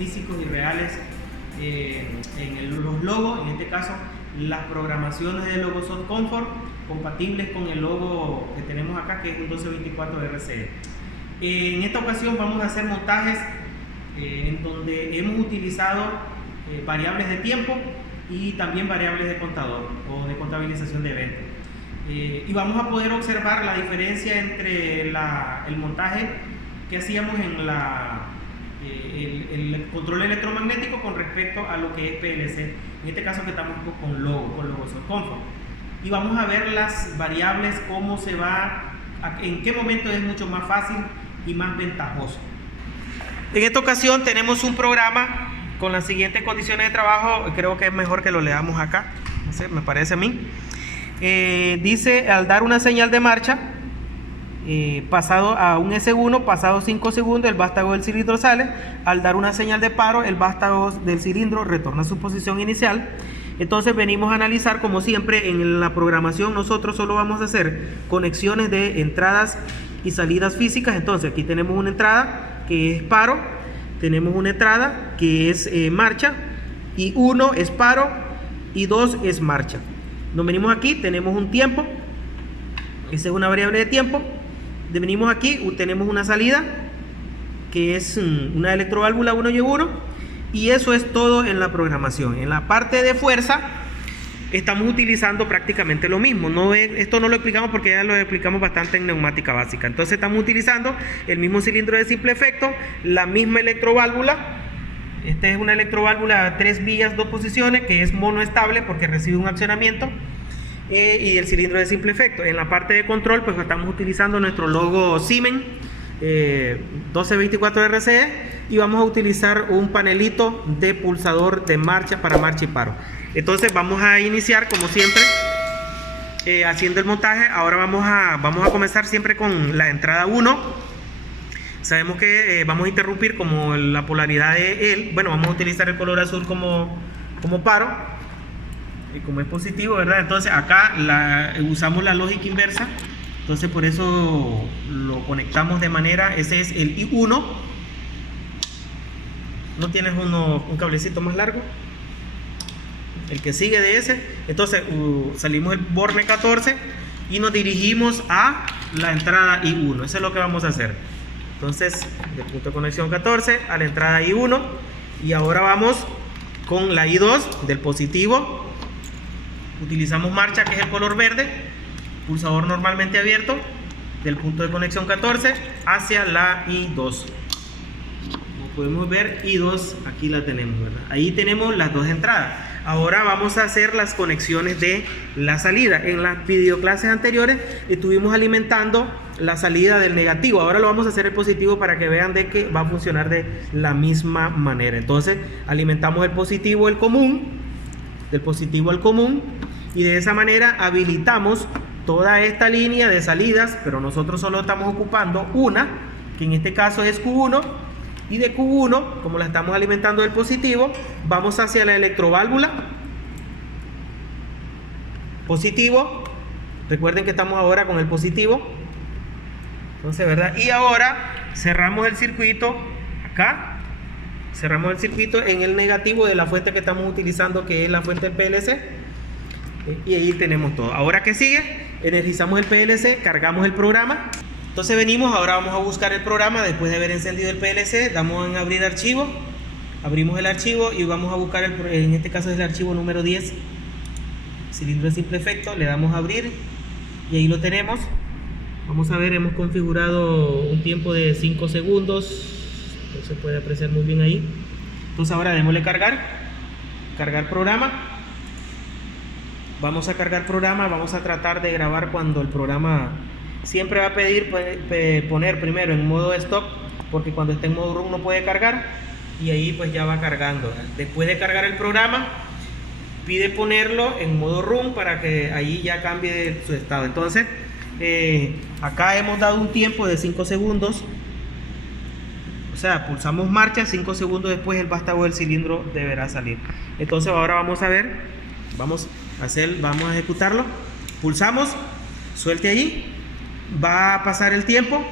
físicos y reales los logos, en este caso las programaciones del logo Soft Comfort compatibles con el logo que tenemos acá, que es un 1224 RCE. En esta ocasión vamos a hacer montajes en donde hemos utilizado variables de tiempo y también variables de contador o de contabilización de eventos. Y vamos a poder observar la diferencia entre el montaje que hacíamos en el control electromagnético con respecto a lo que es PLC, en este caso que estamos con logo Soft Comfort. Y vamos a ver las variables, cómo se va, en qué momento es mucho más fácil y más ventajoso. En esta ocasión tenemos un programa con las siguientes condiciones de trabajo. Creo que es mejor que lo leamos acá, no sé, me parece a mí. Dice, al dar una señal de marcha, pasado a un S1, pasado 5 segundos, el vástago del cilindro sale. Al dar una señal de paro, el vástago del cilindro retorna a su posición inicial. Entonces venimos a analizar, como siempre, en la programación nosotros solo vamos a hacer conexiones de entradas y salidas físicas. Entonces aquí tenemos una entrada que es paro, tenemos una entrada que es marcha, y 1 es paro y 2 es marcha. Nos venimos aquí, tenemos un tiempo, esa es una variable de tiempo. Venimos aquí, tenemos una salida que es una electroválvula 1Y1, y eso es todo en la programación. En la parte de fuerza estamos utilizando prácticamente lo mismo. Esto no lo explicamos porque ya lo explicamos bastante en neumática básica. Entonces estamos utilizando el mismo cilindro de simple efecto, la misma electroválvula. Esta es una electroválvula 3 vías, 2 posiciones, que es monoestable porque recibe un accionamiento, y el cilindro de simple efecto. En la parte de control pues estamos utilizando nuestro logo Siemens 1224 RCE, y vamos a utilizar un panelito de pulsador de marcha para marcha y paro. Entonces vamos a iniciar como siempre haciendo el montaje. Ahora vamos a comenzar siempre con la entrada 1. Sabemos que vamos a interrumpir como la polaridad de él. Bueno, vamos a utilizar el color azul como paro, y como es positivo, ¿verdad? Entonces acá usamos la lógica inversa. Entonces por eso lo conectamos de manera, ese es el I1. ¿No tienes un cablecito más largo? El que sigue de ese. Entonces salimos el borne 14 y nos dirigimos a la entrada I1. Eso es lo que vamos a hacer. Entonces, del punto de conexión 14 a la entrada I1, y ahora vamos con la I2 del positivo. Utilizamos marcha, que es el color verde, pulsador normalmente abierto, del punto de conexión 14 hacia la I2. Como podemos ver, I2 aquí la tenemos, ¿verdad? Ahí tenemos las dos entradas. Ahora vamos a hacer las conexiones de la salida. En las videoclases anteriores estuvimos alimentando la salida del negativo. Ahora lo vamos a hacer el positivo para que vean de que va a funcionar de la misma manera. Entonces alimentamos el positivo, el común, del positivo al común, y de esa manera habilitamos toda esta línea de salidas, pero nosotros solo estamos ocupando una, que en este caso es Q1, y de Q1, como la estamos alimentando del positivo, vamos hacia la electroválvula positivo. Recuerden que estamos ahora con el positivo. Entonces, ¿verdad? Y ahora cerramos el circuito acá. Cerramos el circuito en el negativo de la fuente que estamos utilizando, que es la fuente del PLC. Y ahí tenemos todo. Ahora, ¿qué sigue? Energizamos el PLC, cargamos el programa. Entonces venimos, ahora vamos a buscar el programa. Después de haber encendido el PLC, damos en abrir archivo. Abrimos el archivo y vamos a buscar, en este caso es el archivo número 10, cilindro de simple efecto. Le damos a abrir y ahí lo tenemos. Vamos a ver, hemos configurado un tiempo de 5 segundos. No se puede apreciar muy bien ahí. Entonces ahora démosle cargar programa. Vamos a cargar programa. Vamos a tratar de grabar cuando el programa siempre va a pedir poner primero en modo stop, porque cuando esté en modo run no puede cargar, y ahí pues ya va cargando. Después de cargar el programa pide ponerlo en modo run para que ahí ya cambie su estado. Entonces acá hemos dado un tiempo de 5 segundos. O sea, pulsamos marcha, 5 segundos después el vástago del cilindro deberá salir. Entonces ahora vamos a ver, vamos a ejecutarlo. Pulsamos, suelte allí, va a pasar el tiempo,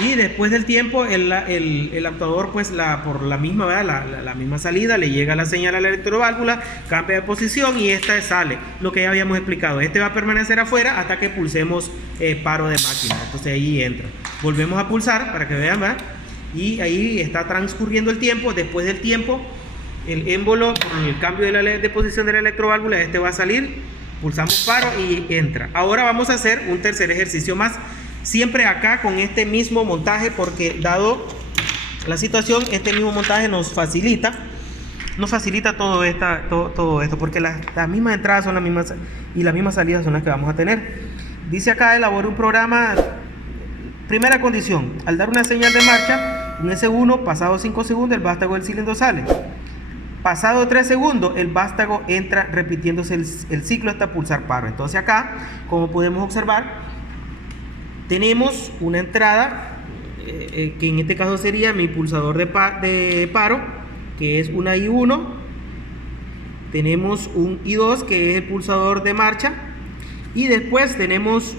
Y después del tiempo el actuador pues por la misma, ¿verdad? La misma salida le llega la señal a la electroválvula, cambia de posición y esta sale, lo que ya habíamos explicado. Este va a permanecer afuera hasta que pulsemos paro de máquina, entonces ahí entra. Volvemos a pulsar para que vean, ¿verdad? Y ahí está transcurriendo el tiempo. Después del tiempo el émbolo, por el cambio de posición de la electroválvula, este va a salir, pulsamos paro y entra. Ahora vamos a hacer un tercer ejercicio más, siempre acá con este mismo montaje, porque dado la situación, este mismo montaje nos facilita todo esto, porque las mismas entradas son las mismas y las mismas salidas son las que vamos a tener. Dice acá, elabore un programa. Primera condición, al dar una señal de marcha, un S1, pasado 5 segundos, el vástago del cilindro sale. Pasado 3 segundos, el vástago entra repitiéndose el ciclo hasta pulsar paro. Entonces acá, como podemos observar, tenemos una entrada, que en este caso sería mi pulsador de paro, que es una I1. Tenemos un I2, que es el pulsador de marcha. Y después tenemos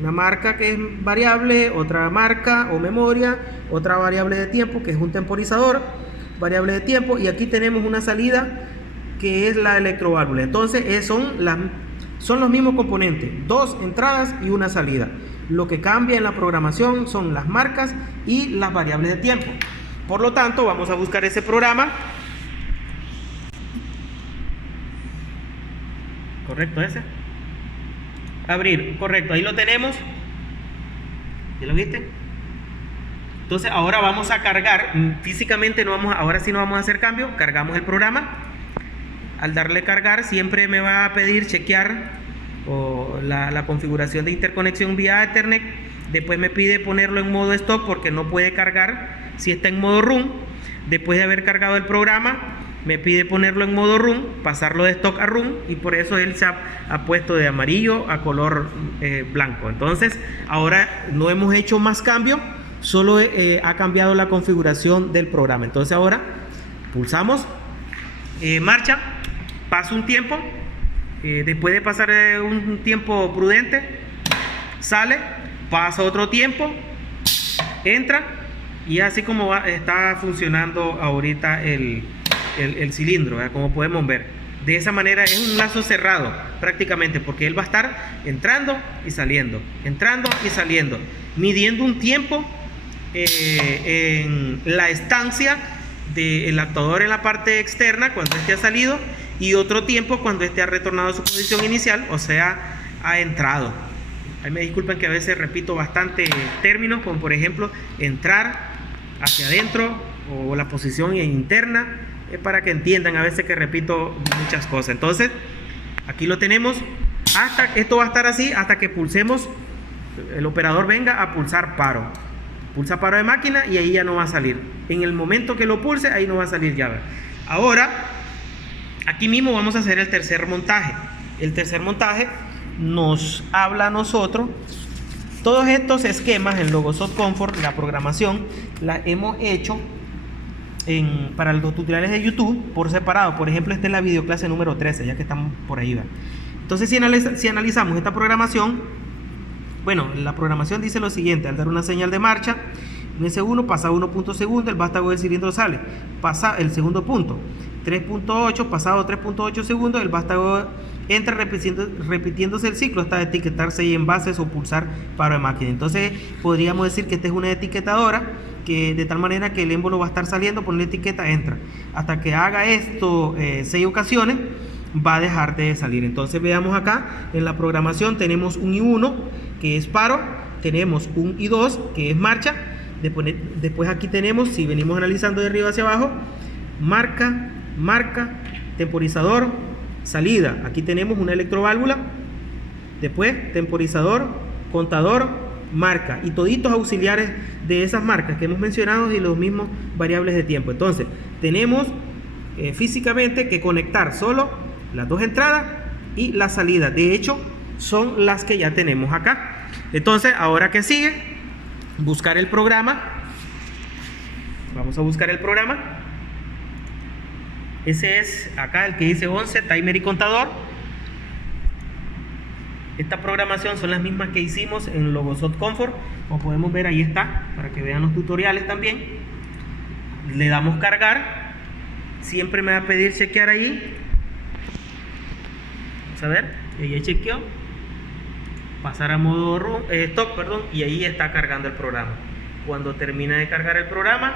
una marca que es variable, otra marca o memoria, otra variable de tiempo que es un temporizador, variable de tiempo, y aquí tenemos una salida que es la electroválvula. Entonces son los mismos componentes, dos entradas y una salida. Lo que cambia en la programación son las marcas y las variables de tiempo. Por lo tanto, vamos a buscar ese programa. ¿Correcto ese? Abrir, correcto, ahí lo tenemos. ¿Ya lo viste? Entonces ahora vamos a cargar. Físicamente ahora sí no vamos a hacer cambio. Cargamos el programa. Al darle cargar siempre me va a pedir chequear la configuración de interconexión vía Ethernet. Después me pide ponerlo en modo stock porque no puede cargar si está en modo run. Después de haber cargado el programa me pide ponerlo en modo run, pasarlo de stock a run, y por eso él se ha puesto de amarillo a color blanco. Entonces ahora no hemos hecho más cambio, solo ha cambiado la configuración del programa. Entonces ahora pulsamos marcha, pasa un tiempo, después de pasar un tiempo prudente, sale, pasa otro tiempo, entra, y así como está funcionando ahorita el cilindro, ¿verdad? Como podemos ver, de esa manera es un lazo cerrado prácticamente, porque él va a estar entrando y saliendo, midiendo un tiempo en la estancia del actuador en la parte externa cuando este ha salido, y otro tiempo cuando este ha retornado a su posición inicial, o sea, ha entrado. Ahí me disculpen que a veces repito bastante términos, como por ejemplo entrar, hacia adentro, o la posición interna, para que entiendan a veces que repito muchas cosas. Entonces aquí lo tenemos. Esto va a estar así hasta que pulsemos, el operador venga a pulsar paro. Pulsa paro de máquina y ahí ya no va a salir. En el momento que lo pulse, ahí no va a salir ya. Ahora aquí mismo vamos a hacer el tercer montaje. El tercer montaje nos habla a nosotros. Todos estos esquemas en Logosoft Comfort, la programación la hemos hecho para los tutoriales de YouTube por separado. Por ejemplo, esta es la videoclase número 13, ya que estamos por ahí, ¿verdad? Entonces si analizamos esta programación, bueno, la programación dice lo siguiente: al dar una señal de marcha, en S1 pasa 1 segundo, el vástago del cilindro sale, pasa el segundo punto, 3.8, pasado 3.8 segundos, el vástago entra repitiéndose el ciclo hasta etiquetarse y envases o pulsar paro de máquina. Entonces podríamos decir que esta es una etiquetadora, que de tal manera que el émbolo va a estar saliendo, por la etiqueta entra, hasta que haga esto 6 ocasiones va a dejar de salir. Entonces veamos acá en la programación, tenemos un I1 que es paro, tenemos un I2 que es marcha, después aquí tenemos, si venimos analizando de arriba hacia abajo, marca, temporizador, salida. Aquí tenemos una electroválvula, después temporizador, contador, marca, y toditos auxiliares de esas marcas que hemos mencionado y los mismos variables de tiempo. Entonces tenemos físicamente que conectar solo las dos entradas y la salida. De hecho son las que ya tenemos acá. Entonces ahora que sigue, buscar el programa. Vamos a buscar el programa. Ese es acá el que dice 11, timer y contador. Esta programación son las mismas que hicimos en Logosoft Comfort, Como podemos ver, ahí está, para que vean los tutoriales también. Le damos cargar. Siempre me va a pedir chequear ahí. Vamos a ver, y ahí chequeó. Pasar a modo stock, perdón, y ahí está cargando el programa. Cuando termina de cargar el programa,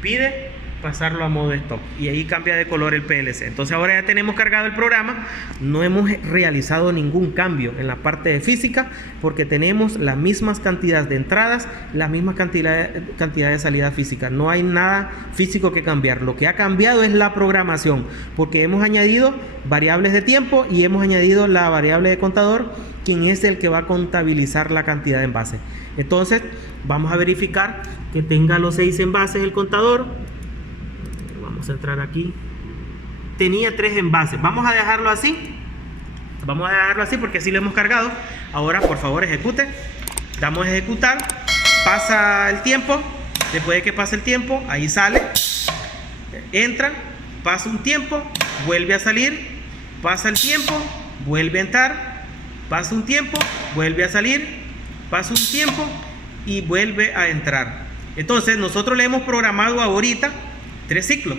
pide pasarlo a modo stock y ahí cambia de color el PLC. Entonces ahora ya tenemos cargado el programa, no hemos realizado ningún cambio en la parte de física porque tenemos las mismas cantidades de entradas, las mismas cantidad de salida física. No hay nada físico que cambiar. Lo que ha cambiado es la programación, porque hemos añadido variables de tiempo y hemos añadido la variable de contador, quien es el que va a contabilizar la cantidad de envases. Entonces vamos a verificar que tenga los 6 envases el contador. Vamos a entrar aquí. Tenía 3 envases. Vamos a dejarlo así. Vamos a dejarlo así porque así lo hemos cargado. Ahora, por favor, ejecute. Damos a ejecutar. Pasa el tiempo. Después de que pase el tiempo, ahí sale. Entra. Pasa un tiempo. Vuelve a salir. Pasa el tiempo. Vuelve a entrar. Pasa un tiempo. Vuelve a salir. Pasa un tiempo. Y vuelve a entrar. Entonces, nosotros le hemos programado ahorita 3 ciclos.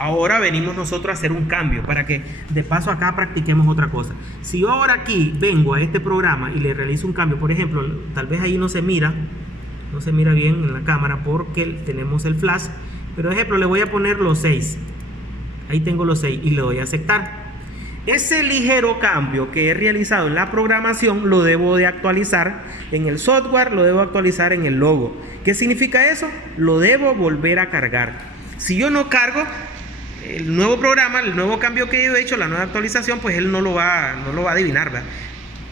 Ahora venimos nosotros a hacer un cambio para que de paso acá practiquemos otra cosa. Si yo ahora aquí vengo a este programa y le realizo un cambio, por ejemplo, tal vez ahí no se mira bien en la cámara porque tenemos el flash, pero ejemplo le voy a poner los 6. Ahí tengo los 6 y le doy a aceptar. Ese ligero cambio que he realizado en la programación lo debo de actualizar en el software, lo debo actualizar en el logo. ¿Qué significa eso? Lo debo volver a cargar. Si yo no cargo el nuevo programa, el nuevo cambio que yo he hecho, la nueva actualización, pues él no lo va a adivinar, ¿verdad?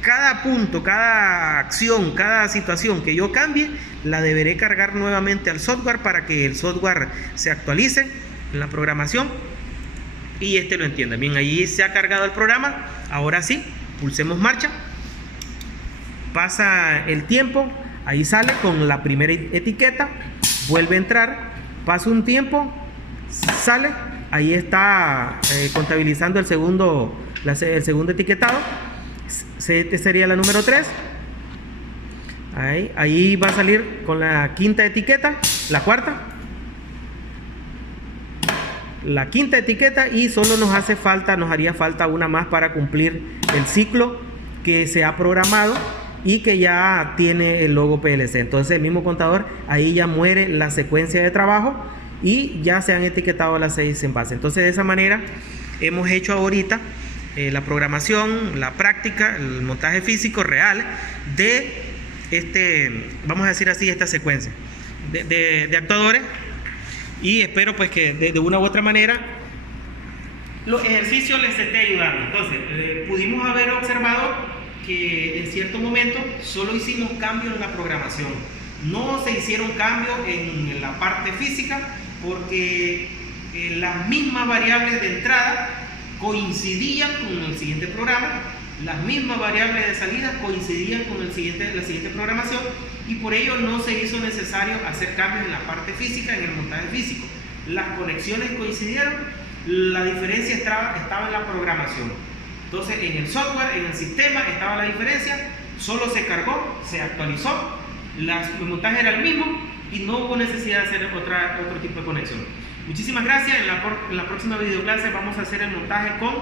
Cada punto, cada acción, cada situación que yo cambie, la deberé cargar nuevamente al software para que el software se actualice en la programación y lo entienda. Bien, ahí se ha cargado el programa. Ahora sí, pulsemos marcha. Pasa el tiempo, ahí sale con la primera etiqueta, vuelve a entrar. Pasa un tiempo, sale, ahí está contabilizando el segundo etiquetado. Este sería la número 3. Ahí va a salir con la quinta etiqueta, la cuarta. La quinta etiqueta y solo nos haría falta una más para cumplir el ciclo que se ha programado y que ya tiene el logo PLC. Entonces el mismo contador, ahí ya muere la secuencia de trabajo y ya se han etiquetado las 6 envases. Entonces de esa manera hemos hecho ahorita la programación, la práctica, el montaje físico real de vamos a decir así, esta secuencia de actuadores, y espero pues que de una u otra manera los ejercicios les esté ayudando. Entonces pudimos haber observado que en cierto momento solo hicimos cambios en la programación, no se hicieron cambios en la parte física porque las mismas variables de entrada coincidían con el siguiente programa, las mismas variables de salida coincidían con la siguiente programación, y por ello no se hizo necesario hacer cambios en la parte física, en el montaje físico. Las conexiones coincidieron, la diferencia estaba en la programación. Entonces en el software, en el sistema estaba la diferencia, solo se cargó, se actualizó, el montaje era el mismo y no hubo necesidad de hacer otro tipo de conexión. Muchísimas gracias. En la próxima videoclase vamos a hacer el montaje con